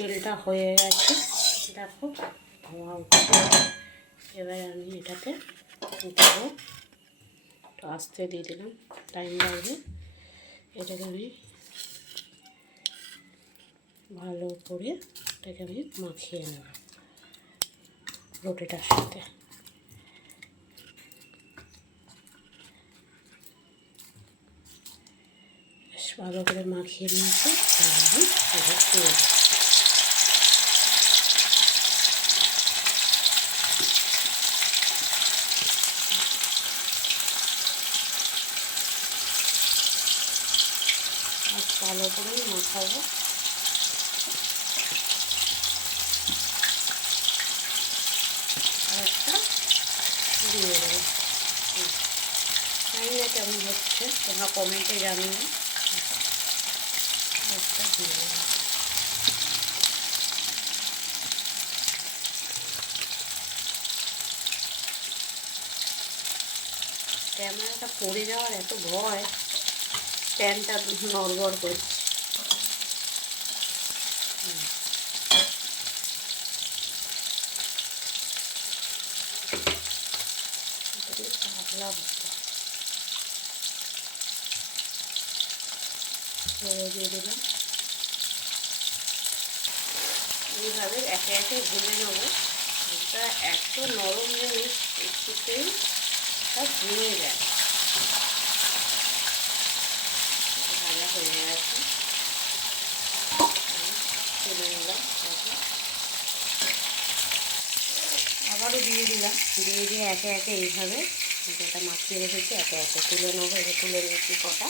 তেলটা হয়ে গেছে, দেখো ধোঁয়া উঠছে। এবার আমি এটাতে দেবো, একটু আস্তে দিয়ে দিলাম, টাইম লাগবে। এটাকে আমি ভালো করে এটাকে আমি মাখিয়ে নেব রুটিটার সাথে। বেশ ভালো করে মাখিয়ে নিয়েছি, আমি এবার তুলে দেবো। আর ভালো করে মাখাবো। আর একটা দিয়ে দেবো। জানি না কেমন হচ্ছে, তোমরা কমেন্টে জানিও। একটা দিয়ে দেবো। ক্যামেরাটা পড়ে যাওয়ার এত ভয়, স্ট্যান্ডটা নড়বড় করছে। পাতলা হতো দিয়ে দিলাম। এইভাবে একে একে ভেঙে নেবো। এটা এত নরম জিনিস, একটুতেই এটা ভেঙে যায়। ভাজা হয়ে গেছে, তুলে নিলাম। আবারও দিয়ে দিলাম, দিয়ে একে একে এইভাবে যেটা মাখিয়ে রেখেছি একে একে তুলে নেবো। তুলে নিয়েছি কটা।